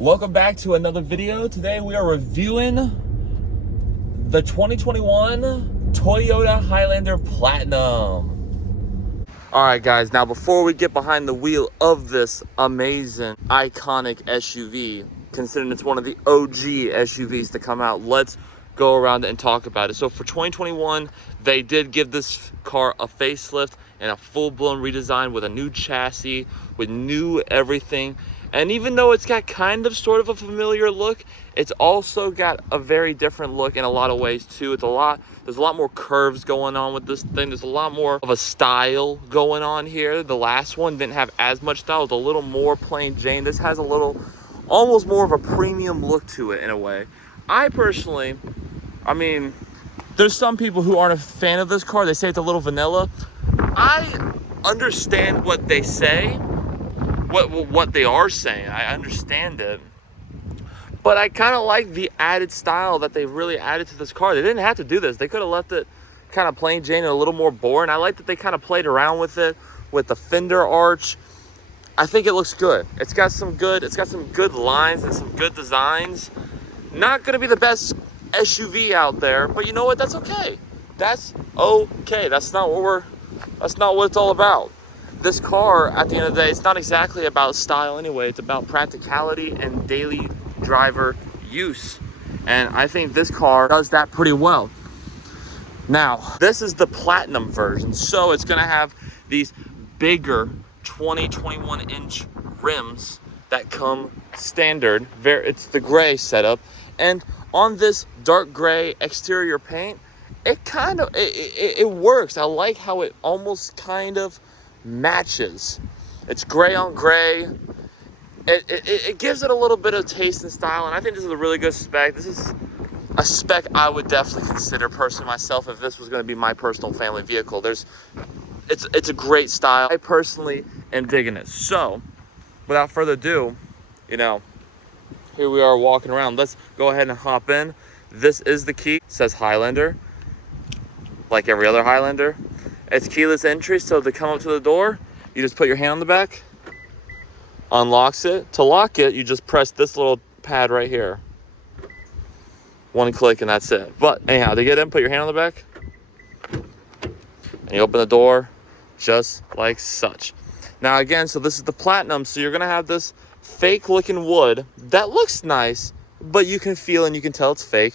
Welcome back to another video. Today we are reviewing the 2021 Toyota Highlander Platinum. Alright guys, now before we get behind the wheel of this amazing, iconic SUV, considering it's one of the OG SUVs to come out, let's go around and talk about it. So for 2021, they did give this car a facelift and a full-blown redesign with a new chassis, with new everything. And even though it's got kind of sort of a familiar look, it's also got a very different look in a lot of ways too. There's a lot more curves going on with this thing. There's a lot more of a style going on here. The last one didn't have as much style. It's a little more plain Jane. This has a little, almost more of a premium look to it in a way. I personally, there's some people who aren't a fan of this car. They say it's a little vanilla. I understand what they say. What they are saying, I understand it, but I kind of like the added style that they really added to this car. They didn't have to do this. They could have left it kind of plain Jane and a little more boring. I like that they kind of played around with it, with the fender arch. I think it looks good. It's got some good lines and some good designs. Not gonna be the best SUV out there, but you know what? That's okay. That's okay. That's not what it's all about. This car, at the end of the day, it's not exactly about style anyway. It's about practicality and daily driver use. And I think this car does that pretty well. Now, this is the Platinum version. So it's gonna have these bigger 21-inch rims that come standard. It's the gray setup. And on this dark gray exterior paint, it works. I like how it almost kind of matches. It's gray on gray. It gives it a little bit of taste and style, and I think this is a really good spec. This is a spec I would definitely consider personally myself if this was going to be my personal family vehicle. It's a great style. I personally am digging it. So without further ado, here we are walking around. Let's go ahead and hop in. This is the key. It says Highlander, like every other Highlander. It's keyless entry, so to come up to the door, you just put your hand on the back, unlocks it. To lock it, you just press this little pad right here. One click and that's it. But anyhow, to get in, put your hand on the back, and you open the door just like such. Now again, so this is the Platinum, so you're gonna have this fake looking wood that looks nice, but you can feel and you can tell it's fake.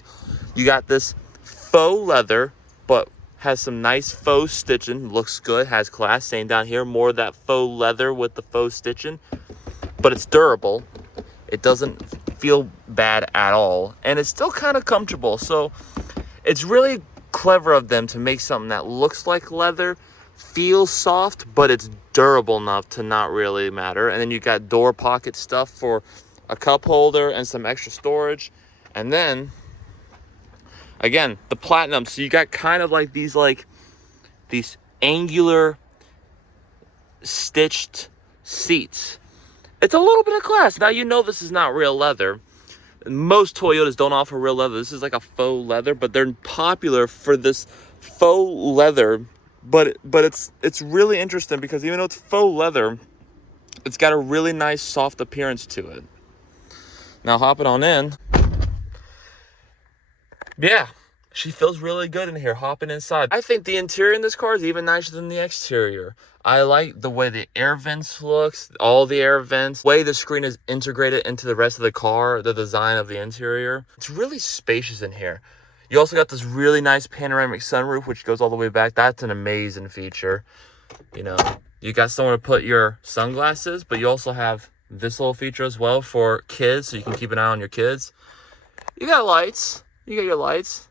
You got this faux leather, but has some nice faux stitching. Looks good, has class. Same down here, more of that faux leather with the faux stitching, but it's durable. It doesn't feel bad at all, and it's still kind of comfortable. So it's really clever of them to make something that looks like leather, feels soft, but it's durable enough to not really matter. And then you got door pocket stuff for a cup holder and some extra storage. And then again, the Platinum, so you got kind of like these angular stitched seats. It's a little bit of class. Now, this is not real leather. Most Toyotas don't offer real leather. This is like a faux leather, but they're popular for this faux leather. But it's really interesting because even though it's faux leather, it's got a really nice soft appearance to it. Now, hopping on in. Yeah, she feels really good in here, hopping inside. I think the interior in this car is even nicer than the exterior. I like the way the air vents looks, all the air vents, the way the screen is integrated into the rest of the car, the design of the interior. It's really spacious in here. You also got this really nice panoramic sunroof, which goes all the way back. That's an amazing feature. You got somewhere to put your sunglasses, but you also have this little feature as well for kids, so you can keep an eye on your kids. You got lights. You got your lights.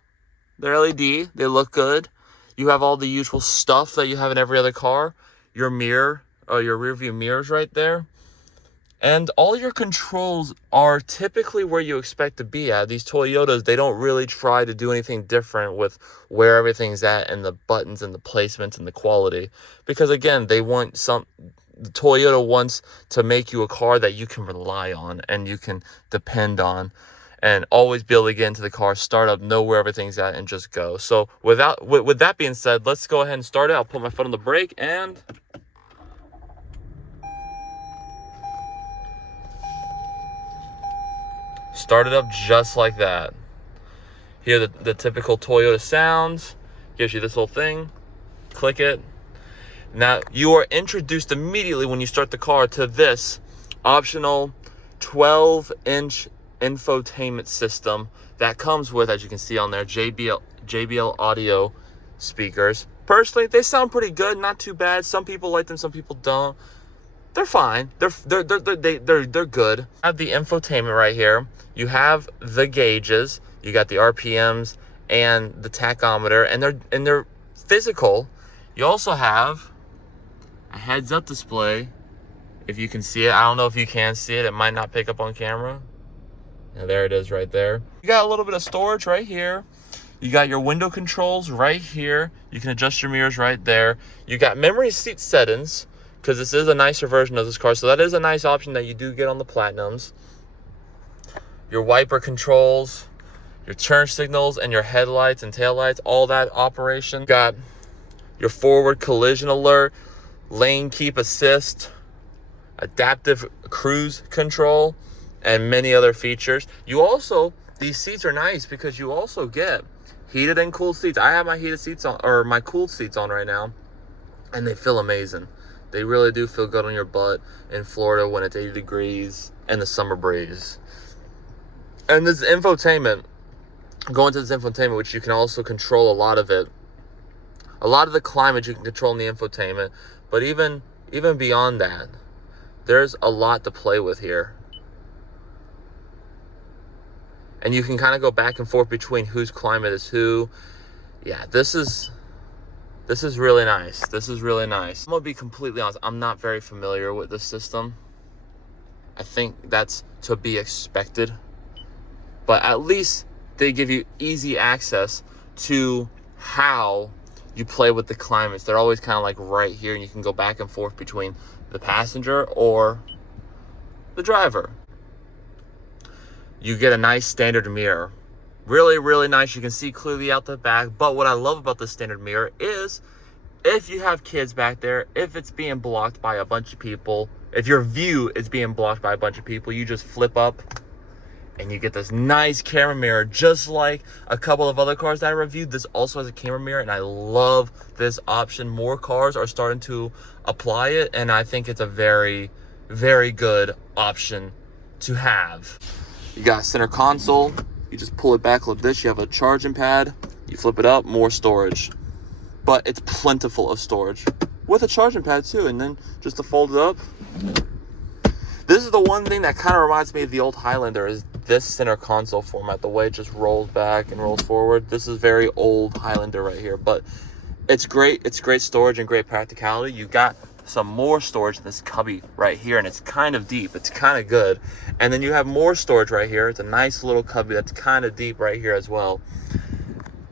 They're LED. They look good. You have all the usual stuff that you have in every other car. Your mirror, or your rear view mirrors right there. And all your controls are typically where you expect to be at. These Toyotas, they don't really try to do anything different with where everything's at and the buttons and the placements and the quality. Because again, the Toyota wants to make you a car that you can rely on and you can depend on. And always be able to get into the car, start up, know where everything's at, and just go. So with that being said, let's go ahead and start it. I'll put my foot on the brake and Start it up just like that. Hear the typical Toyota sounds. Gives you this little thing. Click it. Now, you are introduced immediately when you start the car to this optional 12-inch infotainment system that comes with, as you can see on there, JBL audio speakers. Personally, they sound pretty good, not too bad. Some people like them, some people don't. They're fine. They're good. You have the infotainment right here. You have the gauges. You got the RPMs and the tachometer, and they're physical. You also have a heads-up display. If you can see it, I don't know if you can see it. It might not pick up on camera. Yeah, there it is right there. You got a little bit of storage right here. You got your window controls right here. You can adjust your mirrors right there. You got memory seat settings, because this is a nicer version of this car. So that is a nice option that you do get on the Platinums. Your wiper controls, your turn signals, and your headlights and taillights, all that operation. You got your forward collision alert, lane keep assist, adaptive cruise control, and many other features. You also, these seats are nice because you also get heated and cooled seats. I have my heated seats on, or my cooled seats on right now, and they feel amazing. They really do feel good on your butt in Florida when it's 80 degrees and the summer breeze. And this infotainment, going to this infotainment, which you can also control a lot of it. A lot of the climate you can control in the infotainment, but even beyond that, there's a lot to play with here. And you can kind of go back and forth between whose climate is who. Yeah, this is really nice. This is really nice. I'm gonna be completely honest, I'm not very familiar with this system. I think that's to be expected. But at least they give you easy access to how you play with the climates. They're always kind of like right here, and you can go back and forth between the passenger or the driver. You get a nice standard mirror. Really, really nice. You can see clearly out the back. But what I love about the standard mirror is if you have kids back there, if it's being blocked by a bunch of people, if your view is being blocked by a bunch of people, you just flip up and you get this nice camera mirror, just like a couple of other cars that I reviewed. This also has a camera mirror, and I love this option. More cars are starting to apply it, and I think it's a very, very good option to have. You got center console. You just pull it back like this. You have a charging pad. You flip it up, more storage. But it's plentiful of storage with a charging pad too, and then just to fold it up. This is the one thing that kind of reminds me of the old Highlander, is this center console format, the way it just rolls back and rolls forward. This is very old Highlander right here, but it's great. It's great storage and great practicality. You got some more storage in this cubby right here, and it's kind of deep. It's kind of good. And then you have more storage right here. It's a nice little cubby that's kind of deep right here as well,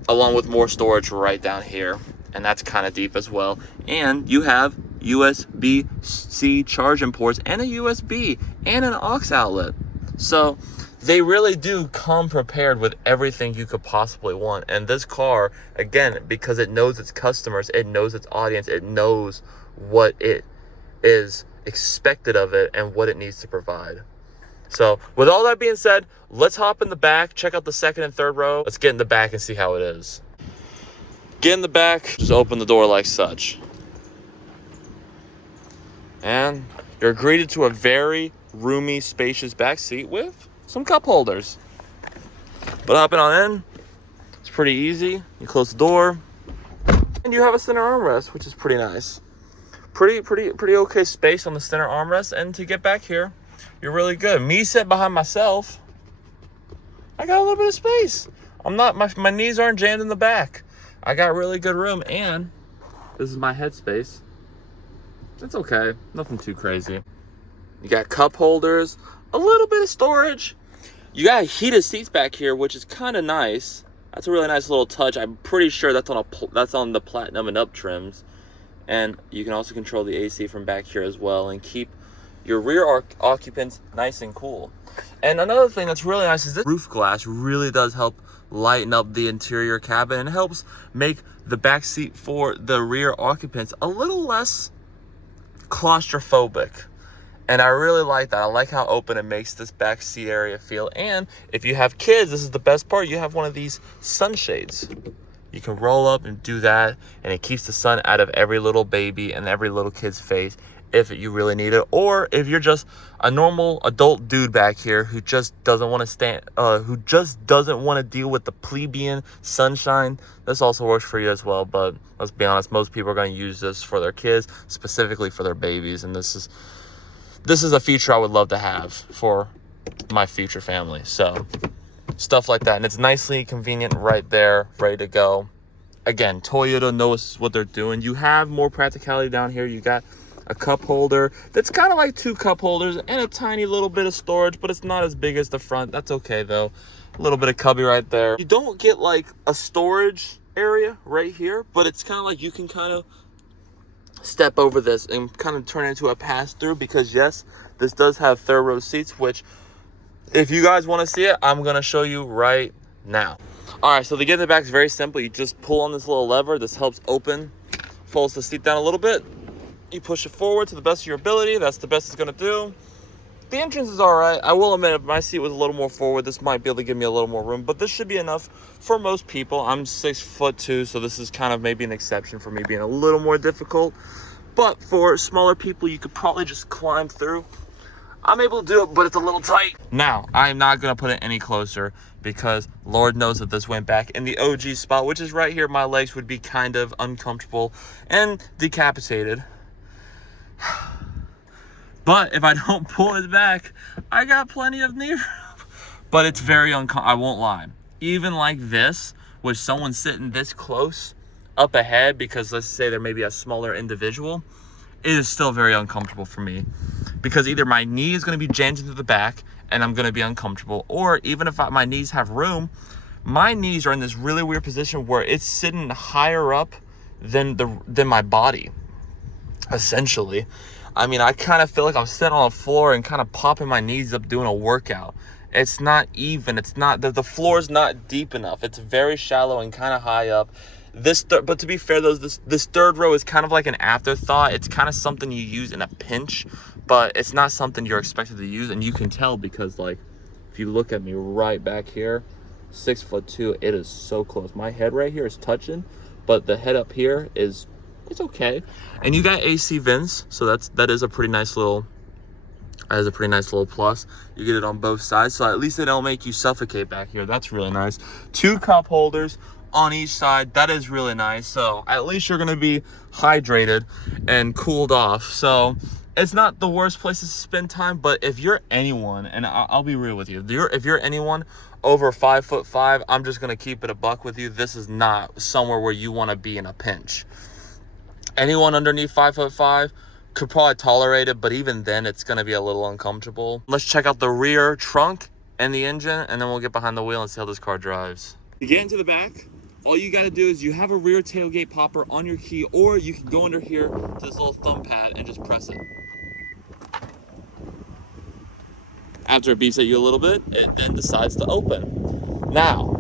along with more storage right down here, and that's kind of deep as well. And you have USB-C charging ports and a USB and an aux outlet. So they really do come prepared with everything you could possibly want. And this car, again, because it knows its customers, it knows its audience, it knows what it is expected of it and what it needs to provide. So with all that being said, let's hop in the back, check out the second and third row. Let's get in the back and see how it is. Get in the back, just open the door like such. And you're greeted to a very roomy, spacious back seat with some cup holders. But hopping on in, it's pretty easy. You close the door, and you have a center armrest, which is pretty nice. Pretty okay space on the center armrest, and to get back here, you're really good. Me sitting behind myself, I got a little bit of space. My knees aren't jammed in the back. I got really good room, and this is my headspace. It's okay, nothing too crazy. You got cup holders, a little bit of storage. You got heated seats back here, which is kind of nice. That's a really nice little touch. I'm pretty sure that's on the Platinum and up trims. And you can also control the AC from back here as well and keep your rear occupants nice and cool. And another thing that's really nice is this roof glass really does help lighten up the interior cabin and helps make the back seat for the rear occupants a little less claustrophobic. And I really like that. I like how open it makes this back seat area feel. And if you have kids, this is the best part. You have one of these sunshades. You can roll up and do that, and it keeps the sun out of every little baby and every little kid's face if you really need it. Or if you're just a normal adult dude back here who just doesn't want to deal with the plebeian sunshine, this also works for you as well. But let's be honest, most people are going to use this for their kids, specifically for their babies, and this is a feature I would love to have for my future family. So stuff like that. And it's nicely convenient right there, ready to go. Again, Toyota knows what they're doing. You have more practicality down here. You got a cup holder that's kind of like 2 cup holders and a tiny little bit of storage, but it's not as big as the front. That's okay though. A little bit of cubby right there. You don't get like a storage area right here, but it's kind of like you can kind of step over this and kind of turn it into a pass-through, because yes, this does have third row seats, which if you guys want to see it, I'm going to show you right now. All right, so to get in the back is very simple. You just pull on this little lever. This helps open, folds the seat down a little bit. You push it forward to the best of your ability. That's the best it's going to do. The entrance is all right. I will admit, if my seat was a little more forward, this might be able to give me a little more room, but this should be enough for most people. I'm 6'2", so this is kind of maybe an exception for me being a little more difficult. But for smaller people, you could probably just climb through. I'm able to do it, but it's a little tight. Now, I'm not going to put it any closer because Lord knows that this went back in the OG spot, which is right here. My legs would be kind of uncomfortable and decapitated. But if I don't pull it back, I got plenty of knee room. But it's very uncomfortable, I won't lie. Even like this, with someone sitting this close up ahead, because let's say there may be a smaller individual, it is still very uncomfortable for me. Because either my knee is going to be jammed into the back and I'm going to be uncomfortable, or even if my knees have room, my knees are in this really weird position where it's sitting higher up than my body, essentially. I mean, I kind of feel like I'm sitting on the floor and kind of popping my knees up doing a workout. It's not even. It's not, the floor is not deep enough. It's very shallow and kind of high up. But to be fair, though, this third row is kind of like an afterthought. It's kind of something you use in a pinch, but it's not something you're expected to use. And you can tell because, like, if you look at me right back here, 6'2", it is so close. My head right here is touching, but the head up here is, it's okay. And you got AC vents, so that is a pretty nice little plus. You get it on both sides, so at least they don't make you suffocate back here. That's really nice. 2 cup holders on each side. That is really nice. So at least you're gonna be hydrated and cooled off. So it's not the worst place to spend time, but if you're anyone, and I'll be real with you, if you're anyone over 5'5", I'm just gonna keep it a buck with you. This is not somewhere where you want to be in a pinch. Anyone underneath 5'5" could probably tolerate it, but even then it's going to be a little uncomfortable. Let's check out the rear trunk and the engine, and then we'll get behind the wheel and see how this car drives. To get into the back, all you got to do is you have a rear tailgate popper on your key, or you can go under here to this little thumb pad and just press it. After it beeps at you a little bit, it then decides to open. Now,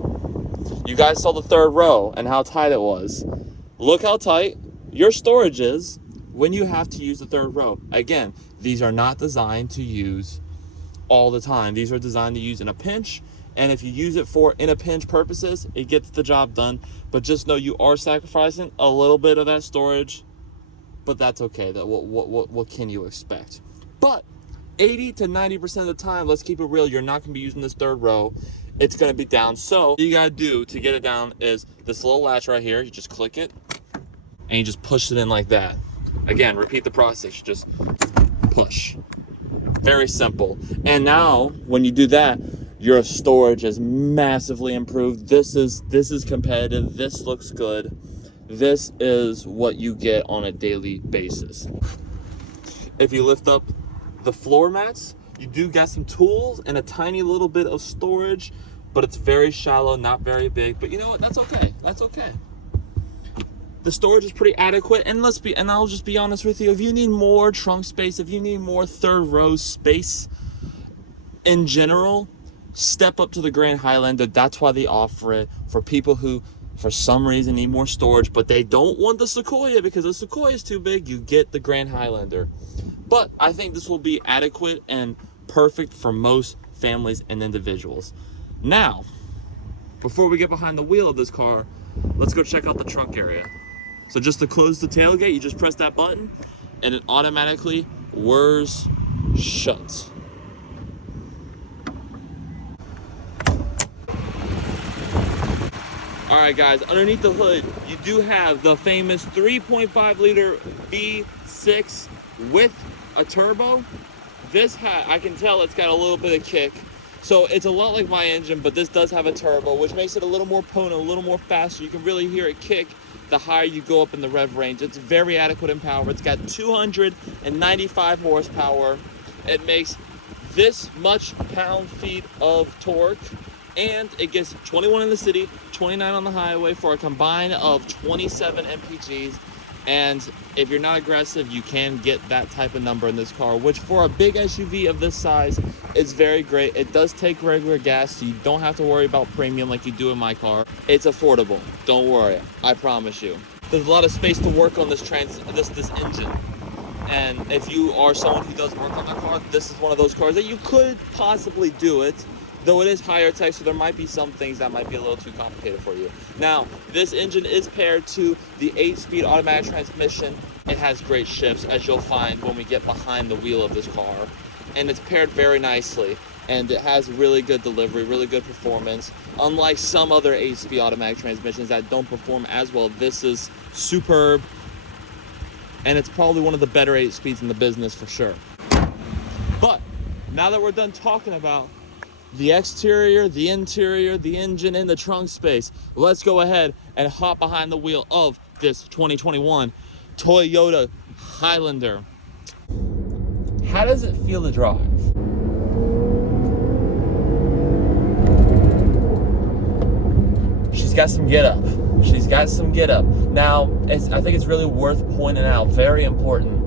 you guys saw the third row and how tight it was. Look how tight your storage is when you have to use the third row. Again, these are not designed to use all the time. These are designed to use in a pinch, and if you use it for in a pinch purposes, it gets the job done. But just know you are sacrificing a little bit of that storage, but that's okay. That what can you expect? But 80 to 90% of the time, let's keep it real, you're not going to be using this third row. It's going to be down. So what you got to do to get it down is this little latch right here. You just click it and you just push it in like that. Again, repeat the process. You just push. Very simple. And now when you do that, your storage is massively improved. This is competitive. This looks good. This is what you get on a daily basis. If you lift up the floor mats, you do get some tools and a tiny little bit of storage, but it's very shallow, not very big. But you know what? That's okay. That's okay. The storage is pretty adequate, and I'll just be honest with you, if you need more trunk space, if you need more third row space in general, step up to the Grand Highlander. That's why they offer it for people who, for some reason, need more storage, but they don't want the Sequoia because the Sequoia is too big. You get the Grand Highlander. but I think this will be adequate and perfect for most families and individuals. Now, before we get behind the wheel of this car, let's go check out the trunk area. So just to close the tailgate, you just press that button and it automatically whirs shut. All right, guys, underneath the hood, you do have the famous 3.5 liter V6 with a turbo. This I can tell it's got a little bit of kick. So it's a lot like my engine, but this does have a turbo, which makes it a little more potent, a little more faster. You can really hear it kick the higher you go up in the rev range. It's very adequate in power. It's got 295 horsepower. It makes this much pound-feet of torque, and it gets 21 in the city, 29 on the highway for a combine of 27 mpgs. And if you're not aggressive, you can get that type of number in this car, which for a big SUV of this size is very great. It does take regular gas, so you don't have to worry about premium like you do in my car. It's affordable. Don't worry. I promise you. There's a lot of space to work on this engine. And if you are someone who does work on the car, this is one of those cars that you could possibly do it. Though it is higher tech, so there might be some things that might be a little too complicated for you. Now, this engine is paired to the 8-speed automatic transmission. It has great shifts, as you'll find when we get behind the wheel of this car. And it's paired very nicely. And it has really good delivery, really good performance. Unlike some other 8-speed automatic transmissions that don't perform as well, this is superb. And it's probably one of the better 8-speeds in the business for sure. But, now that we're done talking about the exterior, the interior, the engine, and the trunk space, let's go ahead and hop behind the wheel of this 2021 Toyota Highlander. How does it feel to drive? She's got some get up. She's got some get up. Now, I think it's really worth pointing out, very important.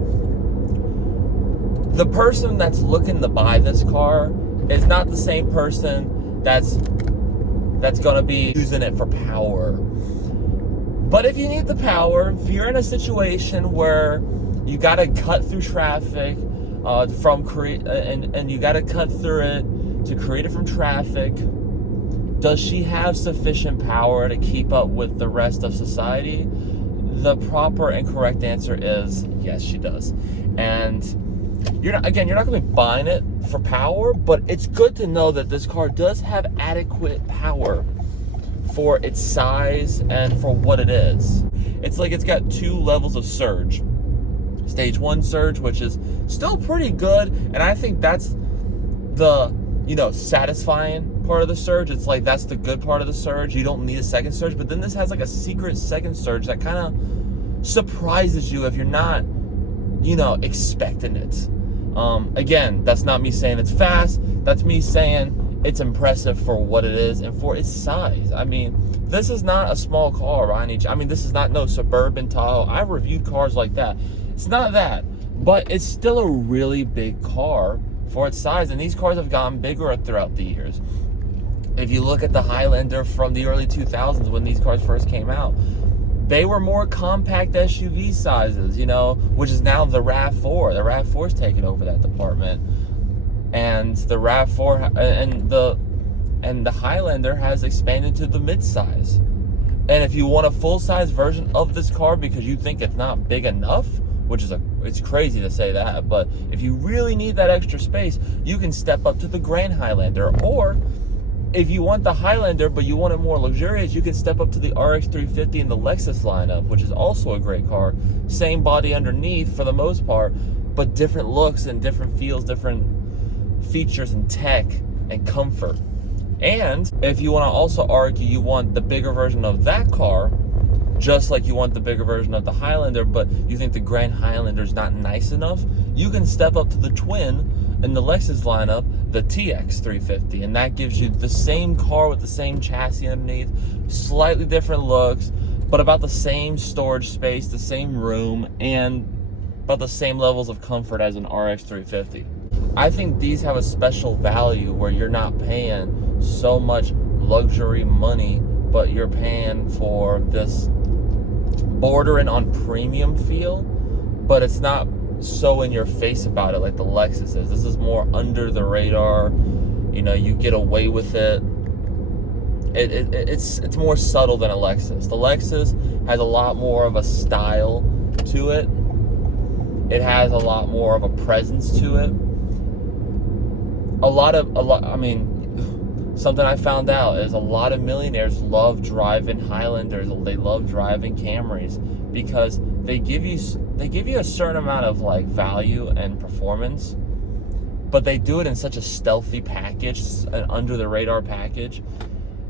The person that's looking to buy this car is not the same person that's gonna be using it for power. But if you need the power, if you're in a situation where you gotta cut through traffic and you gotta cut through it to create it from traffic, does she have sufficient power to keep up with the rest of society? The proper and correct answer is yes, she does. And you're not going to be buying it for power, but it's good to know that this car does have adequate power for its size and for what it is. It's like it's got 2 levels of surge. Stage 1 surge, which is still pretty good, and I think that's the, satisfying part of the surge. It's like that's the good part of the surge. You don't need a second surge, but then this has like a secret second surge that kind of surprises you if you're not, expecting it. Again, that's not me saying it's fast. That's me saying it's impressive for what it is and for its size. I mean, this is not a small car by any. This is not no Suburban Tahoe. I've reviewed cars like that. It's not that, but it's still a really big car for its size. And these cars have gotten bigger throughout the years. If you look at the Highlander from the early 2000s when these cars first came out, they were more compact SUV sizes, which is now the RAV4. The RAV4's taken over that department. And the RAV4 and the Highlander has expanded to the midsize. And if you want a full-size version of this car because you think it's not big enough, which is it's crazy to say that, but if you really need that extra space, you can step up to the Grand Highlander. Or if you want the Highlander, but you want it more luxurious, you can step up to the RX 350 in the Lexus lineup, which is also a great car. Same body underneath for the most part, but different looks and different feels, different features and tech and comfort. And if you want to also argue you want the bigger version of that car, just like you want the bigger version of the Highlander, but you think the Grand Highlander is not nice enough, you can step up to the twin in the Lexus lineup, the TX 350, and that gives you the same car with the same chassis underneath, slightly different looks, but about the same storage space, the same room, and about the same levels of comfort as an RX 350. I think these have a special value where you're not paying so much luxury money, but you're paying for this bordering on premium feel, but it's not so in your face about it like the Lexus is. This is more under the radar. You know, you get away with it. It's more subtle than a Lexus. The Lexus has a lot more of a style to it. It has a lot more of a presence to it. I mean, something I found out is a lot of millionaires love driving Highlanders. They love driving Camrys because they give you a certain amount of like value and performance, but they do it in such a stealthy package, an under the radar package.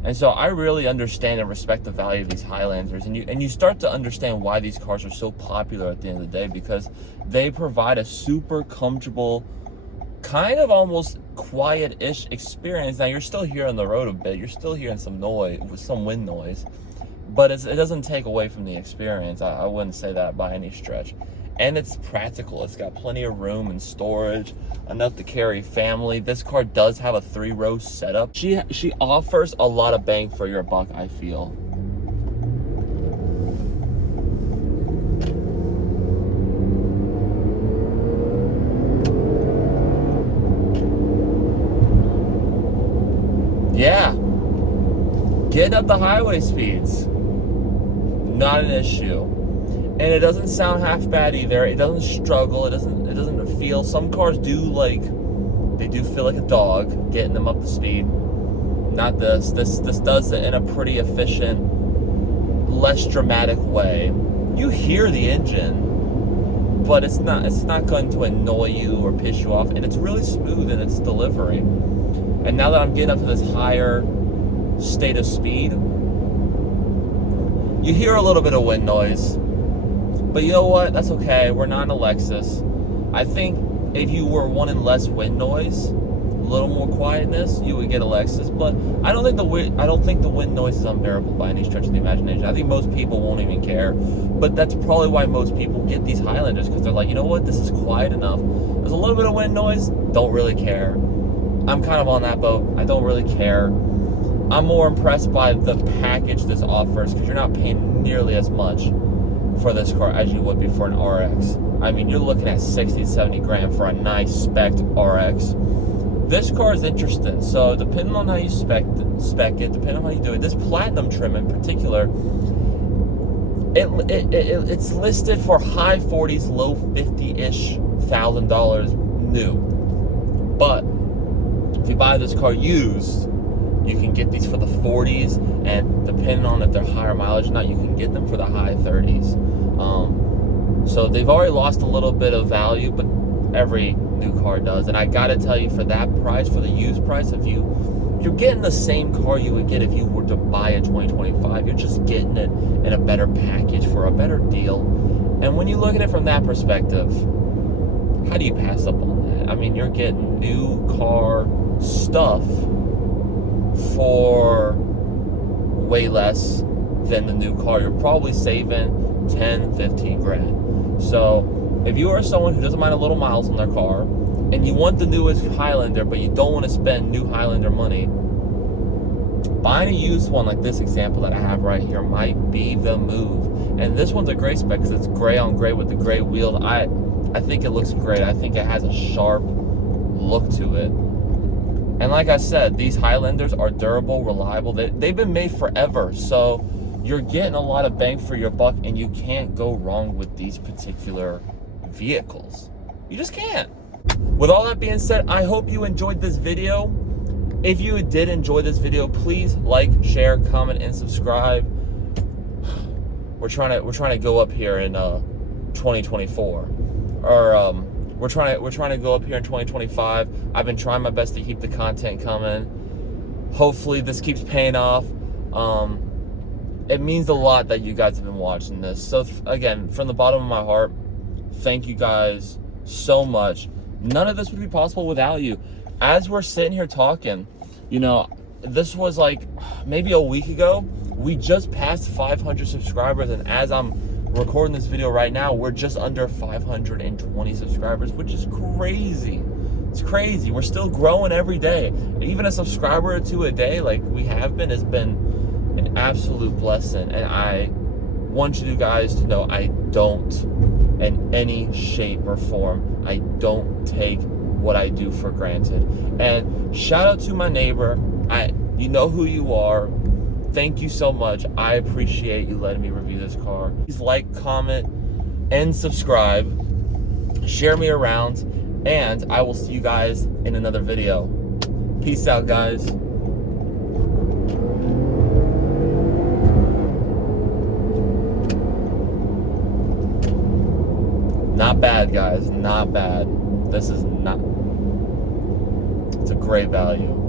And so I really understand and respect the value of these Highlanders, and you start to understand why these cars are so popular at the end of the day, because they provide a super comfortable, kind of almost quiet-ish experience. Now you're still here on the road a bit, you're still hearing some noise, with some wind noise, but it doesn't take away from the experience. I wouldn't say that by any stretch. And it's practical. It's got plenty of room and storage, enough to carry family. This car does have a 3-row setup. She offers a lot of bang for your buck, I feel. Yeah. Getting up the highway speeds, not an issue. And it doesn't sound half bad either. It doesn't struggle. It doesn't feel. Some cars do feel like a dog getting them up to speed. Not this. This does it in a pretty efficient, less dramatic way. You hear the engine, but it's not going to annoy you or piss you off. And it's really smooth in its delivery. And now that I'm getting up to this higher state of speed, you hear a little bit of wind noise. But you know what? That's okay. We're not in a Lexus. I think if you were wanting less wind noise, a little more quietness, you would get a Lexus. But I don't think the wind noise is unbearable by any stretch of the imagination. I think most people won't even care. But that's probably why most people get these Highlanders, because they're like, you know what? This is quiet enough. There's a little bit of wind noise. Don't really care. I'm kind of on that boat. I don't really care. I'm more impressed by the package this offers, because you're not paying nearly as much for this car as you would be for an RX. I mean, you're looking at 60 to 70 grand for a nice spec RX. This car is interesting. So depending on how you spec it, depending on how you do it, this platinum trim in particular, it's listed for high 40s, low 50-ish $1,000 new. But if you buy this car used, you can get these for the 40s, and depending on if they're higher mileage or not, you can get them for the high 30s. So they've already lost a little bit of value, but every new car does. And I gotta tell you, for that price, for the used price, you're getting the same car you would get if you were to buy a 2025. You're just getting it in a better package for a better deal. And when you look at it from that perspective, how do you pass up on that? I mean, you're getting new car stuff for way less than the new car. You're probably saving 10, 15 grand. So if you are someone who doesn't mind a little miles on their car, and you want the newest Highlander, but you don't want to spend new Highlander money, buying a used one like this example that I have right here might be the move. And this one's a gray spec because it's gray on gray with the gray wheels. I think it looks great. I think it has a sharp look to it. And like I said, these Highlanders are durable, reliable. They've been made forever. So you're getting a lot of bang for your buck, and you can't go wrong with these particular vehicles. You just can't. With all that being said, I hope you enjoyed this video. If you did enjoy this video, please like, share, comment, and subscribe. We're trying to go up here in 2024, or we're trying to go up here in 2025. I've been trying my best to keep the content coming. Hopefully this keeps paying off. It means a lot that you guys have been watching this. So again, from the bottom of my heart, thank you guys so much. None of this would be possible without you. As we're sitting here talking, you know, this was like maybe a week ago. We just passed 500 subscribers, and as I'm recording this video right now, we're just under 520 subscribers, which is crazy. It's crazy. We're still growing every day. Even a subscriber or two a day, like we have been, has been an absolute blessing. And I want you guys to know I don't in any shape or form. I don't take what I do for granted. And shout out to my neighbor. You know who you are. Thank you so much. I appreciate you letting me review this car. Please like, comment, and subscribe. Share me around, and I will see you guys in another video. Peace out, guys. Not bad, guys. Not bad. This is not... It's a great value.